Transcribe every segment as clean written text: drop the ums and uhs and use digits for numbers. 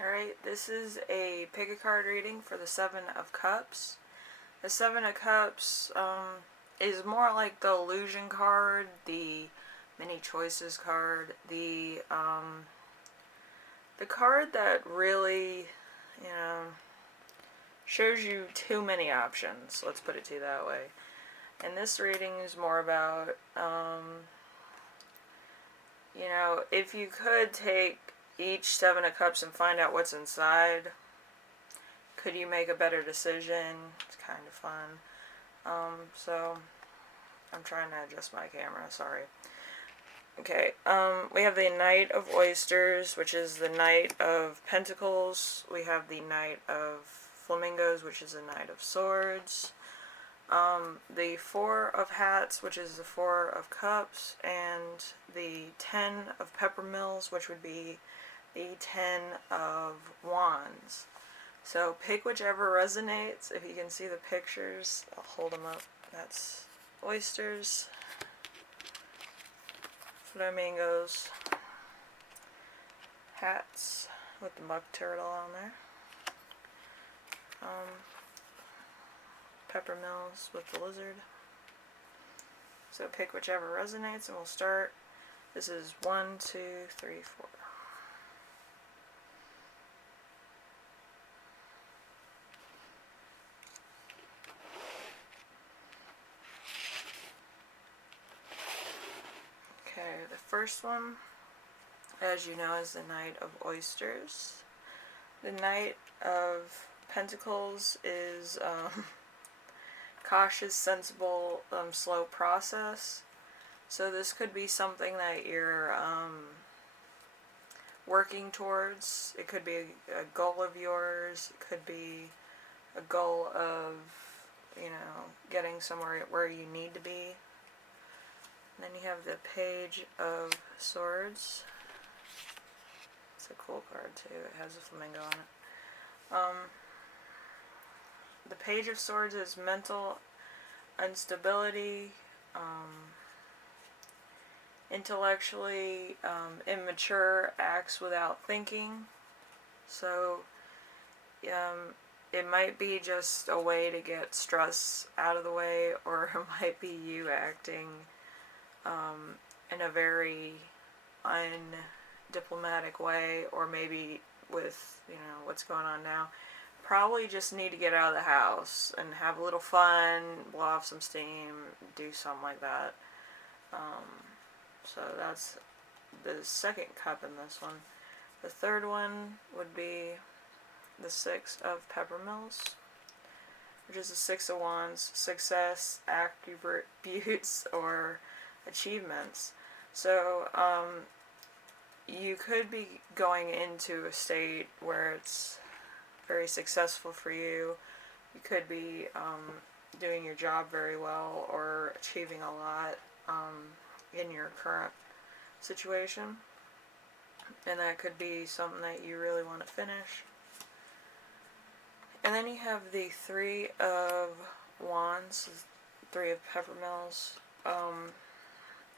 Alright, this is a pick a card reading for the Seven of Cups. The Seven of Cups is more like the illusion card, the many choices card, the card that really, shows you too many options. Let's put it to you that way. And this reading is more about, if you could take each Seven of Cups and find out what's inside, could you make a better decision? It's kind of fun. So I'm trying to adjust my camera, sorry. Okay, we have the Knight of Oysters, which is the Knight of Pentacles. We have the Knight of Flamingos, which is the Knight of Swords. The Four of Hats, which is the Four of Cups, and the Ten of Peppermills, which would be the Ten of Wands. So pick whichever resonates. If you can see the pictures, I'll hold them up. That's oysters, flamingos, hats with the muck turtle on there, peppermills with the lizard. So pick whichever resonates and we'll start. This is 1, 2, 3, 4. Okay, the first one, as you know, is the Knight of Oysters. The Knight of Pentacles is cautious, sensible, slow process. So this could be something that you're working towards. It could be a goal of yours. It could be a goal of, getting somewhere where you need to be. And then you have the Page of Swords. It's a cool card too. It has a flamingo on it. The Page of Swords is mental instability, intellectually immature, acts without thinking. So it might be just a way to get stress out of the way, or it might be you acting in a very undiplomatic way, or maybe with what's going on now. Probably just need to get out of the house and have a little fun, blow off some steam, do something like that. So that's the second cup in this one. The third one would be the Six of Peppermills, which is the Six of Wands, success, attributes, or achievements. So you could be going into a state where it's very successful for you. You could be doing your job very well or achieving a lot in your current situation, and that could be something that you really want to finish. And then you have the Three of Wands, Three of Peppermills,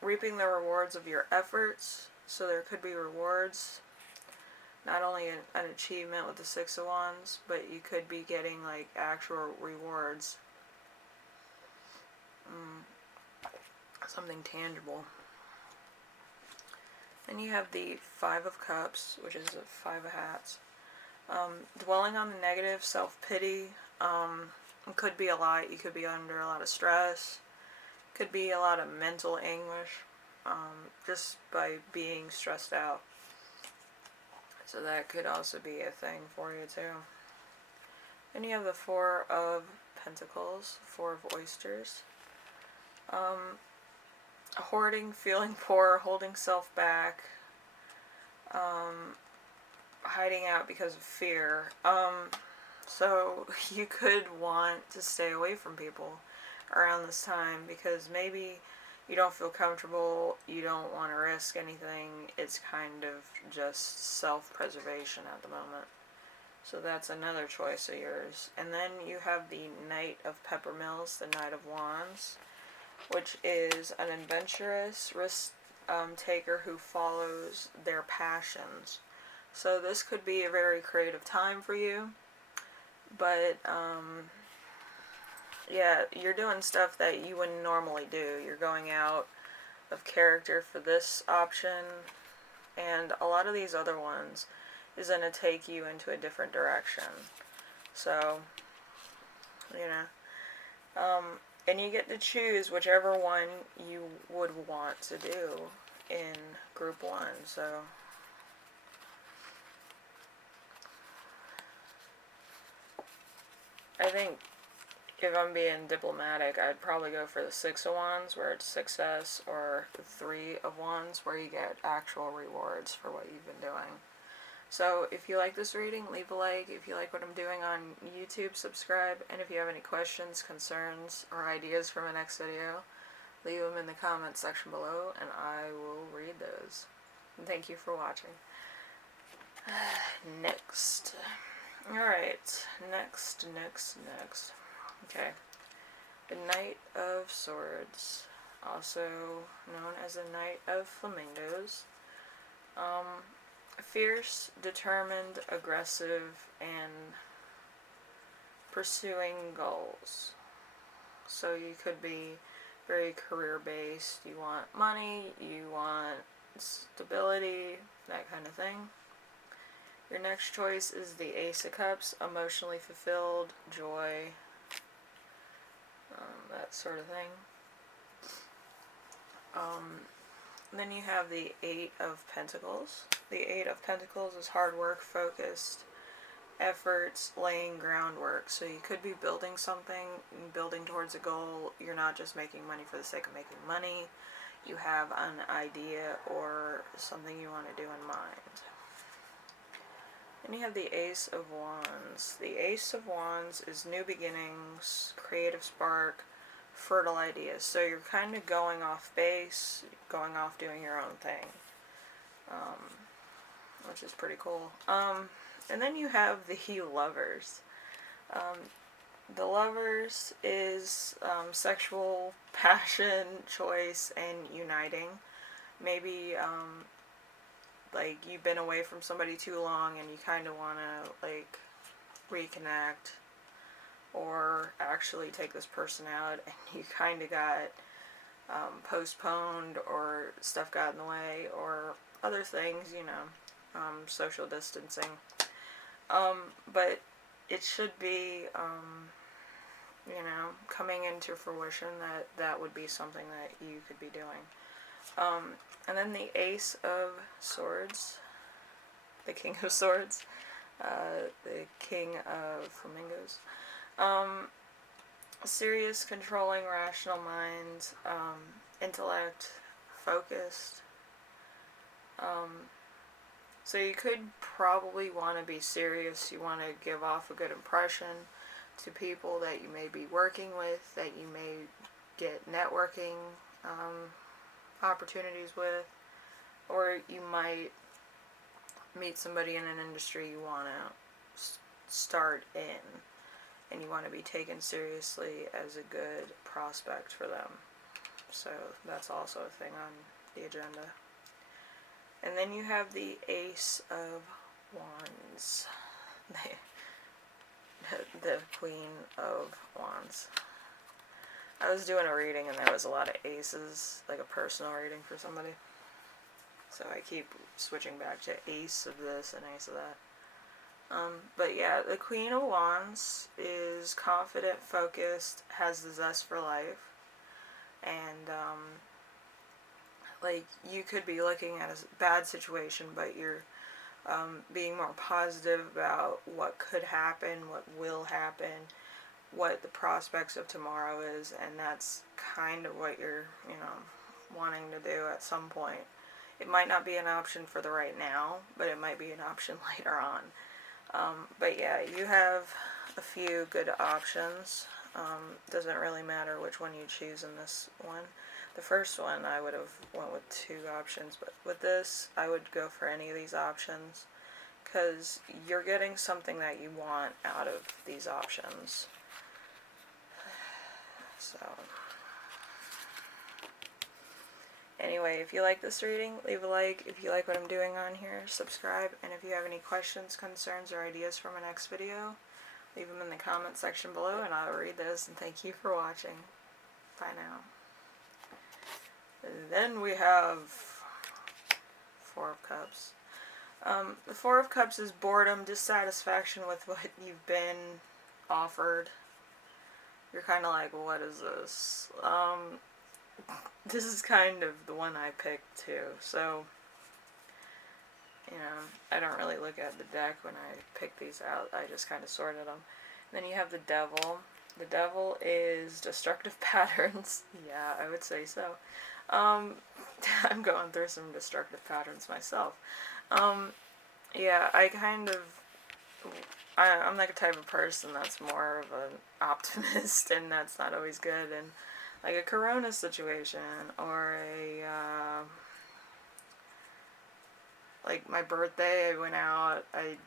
reaping the rewards of your efforts. So there could be rewards, not only an achievement with the Six of Wands, but you could be getting like actual rewards, something tangible. Then you have the Five of Cups, which is the Five of Hats. Dwelling on the negative, self-pity. It could be a lot. You could be under a lot of stress. Could be a lot of mental anguish, just by being stressed out. So that could also be a thing for you too. Then you have the Four of Pentacles, Four of Oysters. Hoarding, feeling poor, holding self back, hiding out because of fear. So you could want to stay away from people around this time, because maybe you don't feel comfortable, you don't want to risk anything. It's kind of just self-preservation at the moment. So that's another choice of yours. And then you have the Knight of Peppermills, the Knight of Wands, which is an adventurous risk taker who follows their passions. So this could be a very creative time for you, but yeah, you're doing stuff that you wouldn't normally do. You're going out of character for this option, and a lot of these other ones is going to take you into a different direction. So, you know, and you get to choose whichever one you would want to do in group 1. So I think if I'm being diplomatic, I'd probably go for the 6 of Wands, where it's success, or the 3 of Wands, where you get actual rewards for what you've been doing. So if you like this reading, leave a like. If you like what I'm doing on YouTube, subscribe. And if you have any questions, concerns, or ideas for my next video, leave them in the comments section below, and I will read those. And thank you for watching. Next. Alright, next. Okay. The Knight of Swords, also known as the Knight of Flamingos. Fierce, determined, aggressive, and pursuing goals. So you could be very career-based. You want money, you want stability, that kind of thing. Your next choice is the Ace of Cups, emotionally fulfilled, joy, that sort of thing. Then you have the 8 of Pentacles. The 8 of Pentacles is hard work, focused, efforts, laying groundwork. So you could be building something, building towards a goal. You're not just making money for the sake of making money. You have an idea or something you want to do in mind. Then you have the Ace of Wands. The Ace of Wands is new beginnings, creative spark, fertile ideas. So you're kind of going off base, going off doing your own thing, which is pretty cool. And then you have the Lovers. The Lovers is sexual passion, choice, and uniting. Maybe like you've been away from somebody too long and you kind of want to like reconnect, or actually take this person out and you kind of got postponed, or stuff got in the way, or other things, you know, social distancing. But it should be, you know, coming into fruition that would be something that you could be doing. And then the Ace of Swords, the King of Swords, the King of Flamingos. Serious, controlling, rational mind, intellect, focused. So you could probably want to be serious. You want to give off a good impression to people that you may be working with, that you may get networking opportunities with, or you might meet somebody in an industry you want to start in, and you want to be taken seriously as a good prospect for them. So that's also a thing on the agenda. And then you have the Ace of Wands, the Queen of Wands. I was doing a reading and there was a lot of aces, like a personal reading for somebody. So I keep switching back to ace of this and ace of that. But yeah, the Queen of Wands is confident, focused, has the zest for life, and like you could be looking at a bad situation, but you're being more positive about what could happen, what will happen, what the prospects of tomorrow is, and that's kind of what you're, you know, wanting to do at some point. It might not be an option for the right now, but it might be an option later on. But yeah, you have a few good options. Doesn't really matter which one you choose in this one. The first one I would have went with 2 options, but with this I would go for any of these options, because you're getting something that you want out of these options. So, Anyway, if you like this reading, leave a like. If you like what I'm doing on here, subscribe. And if you have any questions, concerns, or ideas for my next video, leave them in the comment section below and I'll read those. And thank you for watching. Bye now. And then we have Four of Cups. The Four of Cups is boredom, dissatisfaction with what you've been offered. You're kind of like, what is this? This is kind of the one I picked too. So, you know, I don't really look at the deck when I pick these out. I just kind of sorted them. And then you have the Devil. The Devil is destructive patterns. Yeah, I would say so. I'm going through some destructive patterns myself. Yeah, I'm like a type of person that's more of an optimist, and that's not always good. And like a corona situation, or like my birthday, I went out, I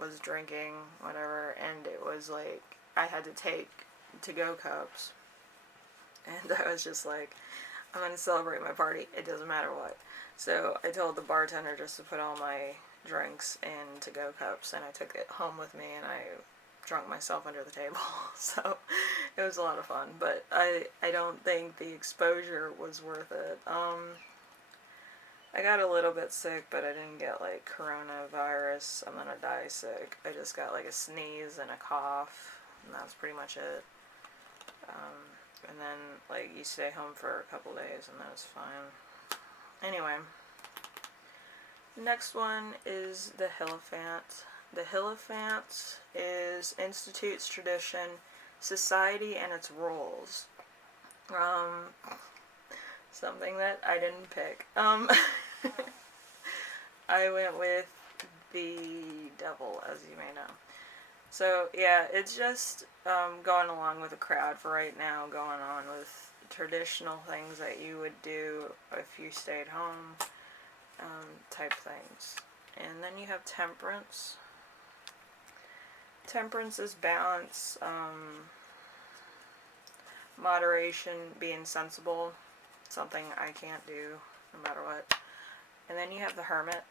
was drinking, whatever, and it was like, I had to take to-go cups, and I was just like, I'm going to celebrate my party, it doesn't matter what. So I told the bartender just to put all my drinks in to-go cups, and I took it home with me, and I drunk myself under the table. So it was a lot of fun, but I don't think the exposure was worth it. I got a little bit sick, but I didn't get like coronavirus, I'm gonna die sick. I just got like a sneeze and a cough, and that's pretty much it. And then like you stay home for a couple days and then it's fine. Anyway, next one is the Hierophant. The Hierophant is institutes, tradition, society, and its roles. Something that I didn't pick. I went with the Devil, as you may know. So yeah, it's just going along with the crowd for right now, going on with traditional things that you would do if you stayed home, type things. And then you have Temperance. Temperance is balance, moderation, being sensible, something I can't do no matter what. And then you have the Hermit.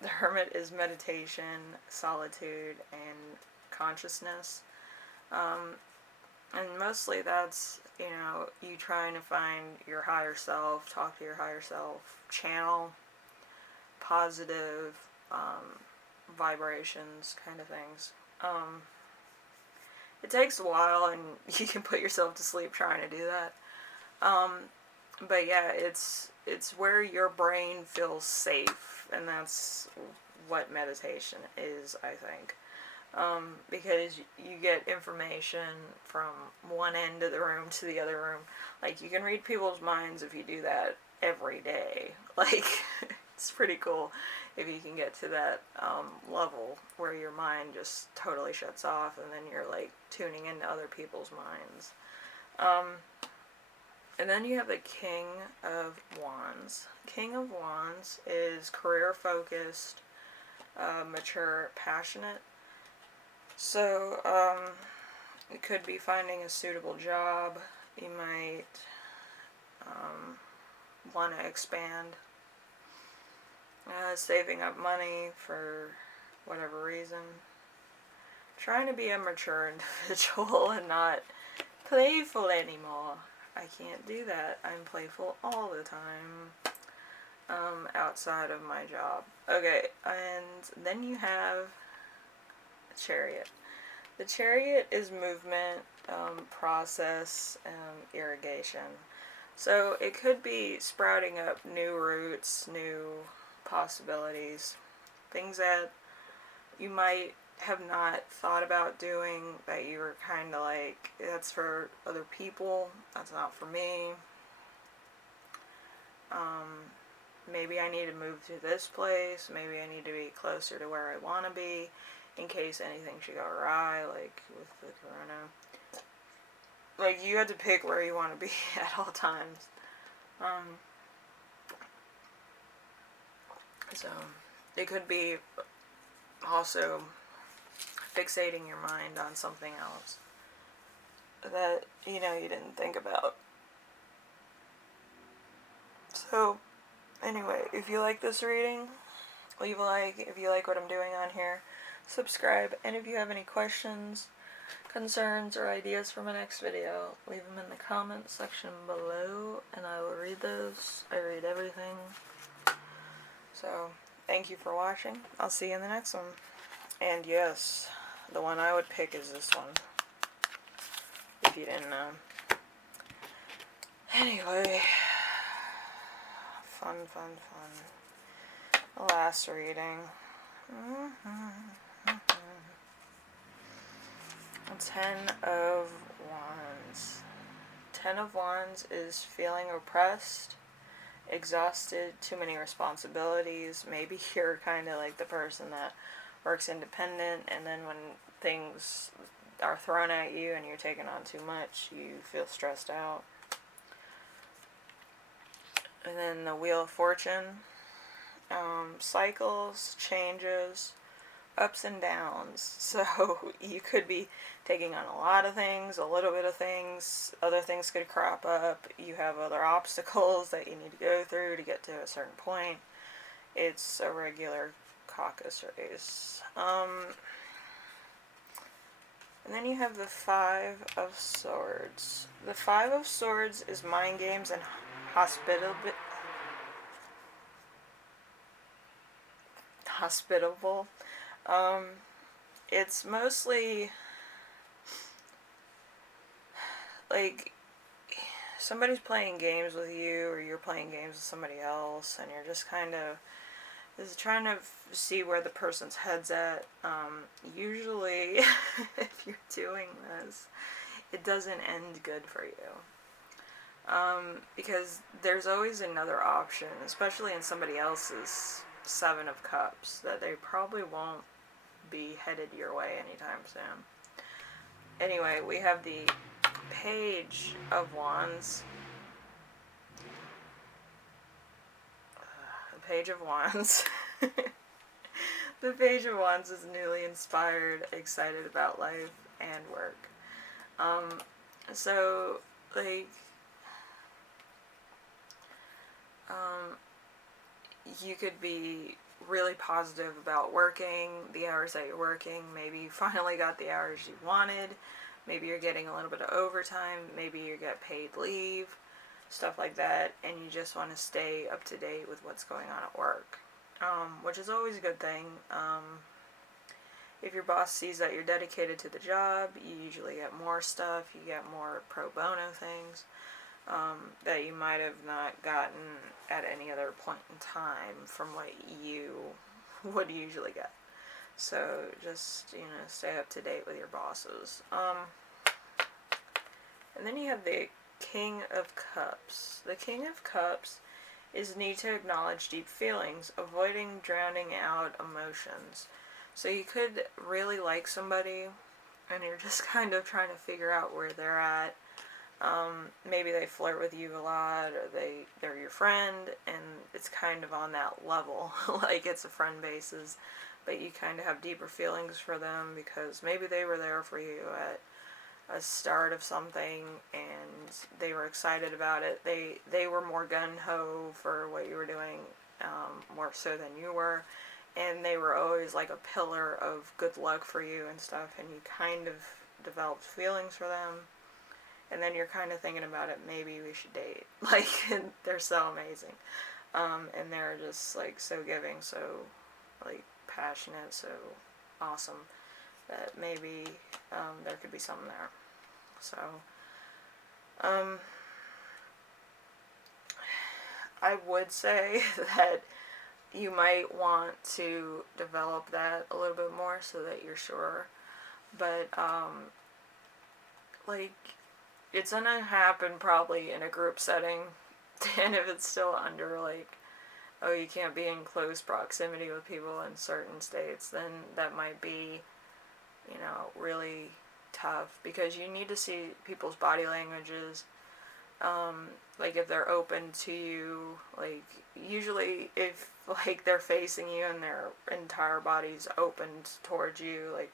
The Hermit is meditation, solitude, and consciousness. And mostly that's, you know, you trying to find your higher self, talk to your higher self, channel positive vibrations, kind of things. It takes a while, and you can put yourself to sleep trying to do that. But yeah, it's where your brain feels safe, and that's what meditation is, I think. Because you get information from one end of the room to the other room. Like, you can read people's minds if you do that every day. Like, it's pretty cool if you can get to that level where your mind just totally shuts off, and then you're like tuning into other people's minds. And then you have the King of Wands. King of Wands is career focused, mature, passionate. So it could be finding a suitable job. You might want to expand. Saving up money for whatever reason. Trying to be a mature individual and not playful anymore. I can't do that. I'm playful all the time outside of my job. Okay, and then you have the Chariot. The Chariot is movement, process, and irrigation. So it could be sprouting up new roots, new possibilities, things that you might have not thought about doing, that you were kind of like, that's for other people, that's not for me. Maybe I need to move to this place, maybe I need to be closer to where I want to be in case anything should go awry, like with the corona. Like, you had to pick where you want to be at all times. So it could be also fixating your mind on something else that, you know, you didn't think about. So, anyway, if you like this reading, leave a like. If you like what I'm doing on here, subscribe. And if you have any questions, concerns, or ideas for my next video, leave them in the comments section below, and I will read those. I read everything. So, thank you for watching. I'll see you in the next one. And yes, the one I would pick is this one, if you didn't know. Anyway, fun. The last reading. 10 of Wands. 10 of Wands is feeling oppressed, exhausted, too many responsibilities. Maybe you're kind of like the person that works independent, and then when things are thrown at you and you're taking on too much, you feel stressed out. And then the Wheel of Fortune. Cycles, changes, ups and downs. So you could be taking on a lot of things, a little bit of things, other things could crop up, you have other obstacles that you need to go through to get to a certain point. It's a regular caucus race. And then you have the 5 of Swords. The 5 of Swords is mind games and hospitable. It's mostly like somebody's playing games with you, or you're playing games with somebody else, and you're just kind of trying to see where the person's head's at. Usually, if you're doing this, it doesn't end good for you. Because there's always another option, especially in somebody else's 7 of Cups, that they probably won't be headed your way anytime soon. Anyway, we have the Page of Wands. The Page of Wands. The Page of Wands is newly inspired, excited about life and work. So, like, you could be really positive about working, the hours that you're working. Maybe you finally got the hours you wanted. Maybe you're getting a little bit of overtime. Maybe you get paid leave, stuff like that, and you just want to stay up to date with what's going on at work, which is always a good thing. If your boss sees that you're dedicated to the job, you usually get more stuff. You get more pro bono things that you might have not gotten at any other point in time from what you would usually get. So just, stay up to date with your bosses. And then you have the King of Cups. The King of Cups is need to acknowledge deep feelings, avoiding drowning out emotions. So you could really like somebody, and you're just kind of trying to figure out where they're at. Maybe they flirt with you a lot, or they're your friend, and it's kind of on that level, like it's a friend basis, but you kind of have deeper feelings for them because maybe they were there for you at a start of something, and they were excited about it. They were more gung-ho for what you were doing, more so than you were, and they were always like a pillar of good luck for you and stuff, and you kind of developed feelings for them. And then you're kind of thinking about it, maybe we should date. Like, they're so amazing. And they're just, like, so giving, so, like, passionate, so awesome, that maybe there could be something there. So, I would say that you might want to develop that a little bit more so that you're sure. But, like, it's gonna happen probably in a group setting, and if it's still under, like, oh, you can't be in close proximity with people in certain states, then that might be, really tough, because you need to see people's body languages, like, if they're open to you, like, usually if, like, they're facing you and their entire body's opened towards you, like,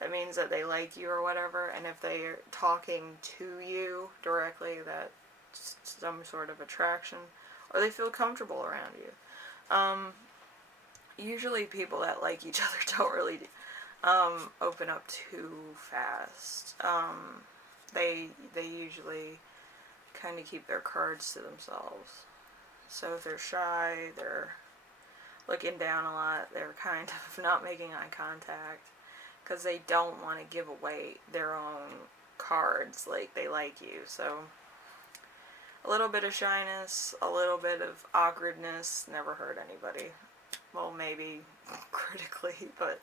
that means that they like you or whatever. And if they're talking to you directly, that some sort of attraction, or they feel comfortable around you. Usually people that like each other don't really open up too fast. They usually kind of keep their cards to themselves. So if they're shy, they're looking down a lot, they're kind of not making eye contact because they don't want to give away their own cards like they like you. So a little bit of shyness, a little bit of awkwardness never hurt anybody. Well, maybe critically, but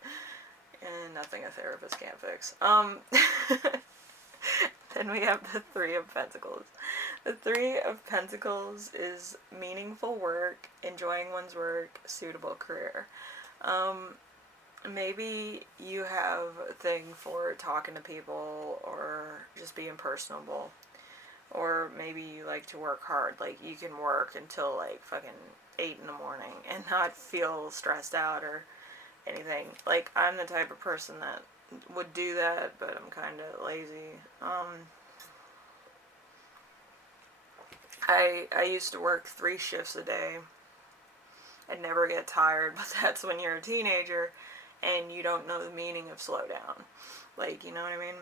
nothing a therapist can't fix. Then we have the Three of Pentacles. The Three of Pentacles is meaningful work, enjoying one's work, suitable career. Maybe you have a thing for talking to people or just being personable. Or maybe you like to work hard. Like, you can work until like fucking 8 in the morning and not feel stressed out or anything. Like, I'm the type of person that would do that, but I'm kind of lazy. I used to work 3 shifts a day and never get tired, but that's when you're a teenager and you don't know the meaning of slow down. Like, you know what I mean?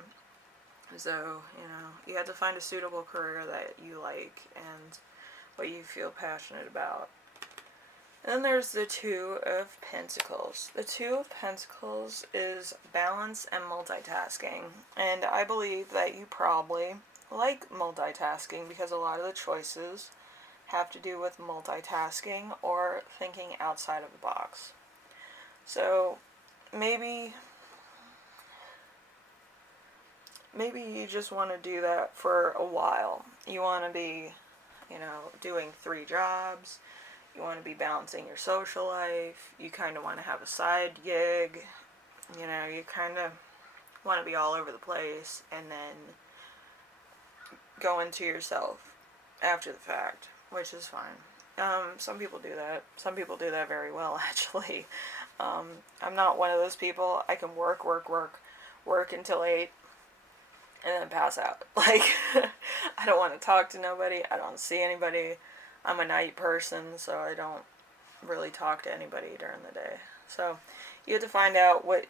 So, you know, you have to find a suitable career that you like and what you feel passionate about. And then there's the Two of Pentacles. The Two of Pentacles is balance and multitasking. And I believe that you probably like multitasking because a lot of the choices have to do with multitasking or thinking outside of the box. So maybe you just want to do that for a while. You want to be, you know, doing 3 jobs. You want to be balancing your social life. You kind of want to have a side gig. You know, you kind of want to be all over the place and then go into yourself after the fact, which is fine. Some people do that. Some people do that very well, actually. I'm not one of those people. I can work until 8 and then pass out. Like, I don't want to talk to nobody. I don't see anybody. I'm a night person, so I don't really talk to anybody during the day. So you have to find out what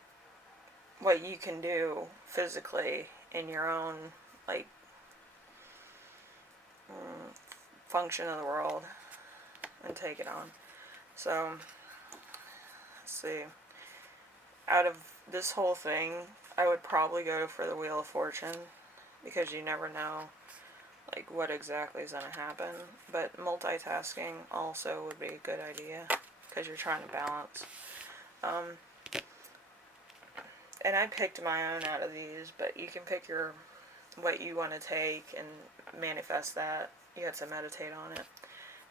you can do physically in your own, like, function of the world and take it on. So, let's see. Out of this whole thing, I would probably go for the Wheel of Fortune because you never know like what exactly is going to happen. But multitasking also would be a good idea because you're trying to balance. And I picked my own out of these, but you can pick what you want to take and manifest that. You have to meditate on it.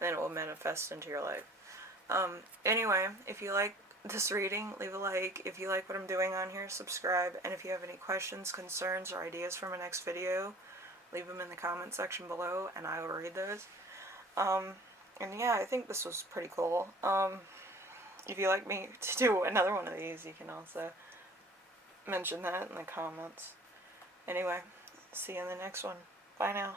Then it will manifest into your life. Anyway, if you like this reading, leave a like. If you like what I'm doing on here, subscribe. And if you have any questions, concerns, or ideas for my next video, leave them in the comment section below and I will read those. And yeah, I think this was pretty cool. If you'd like me to do another one of these, you can also mention that in the comments. Anyway, see you in the next one. Bye now.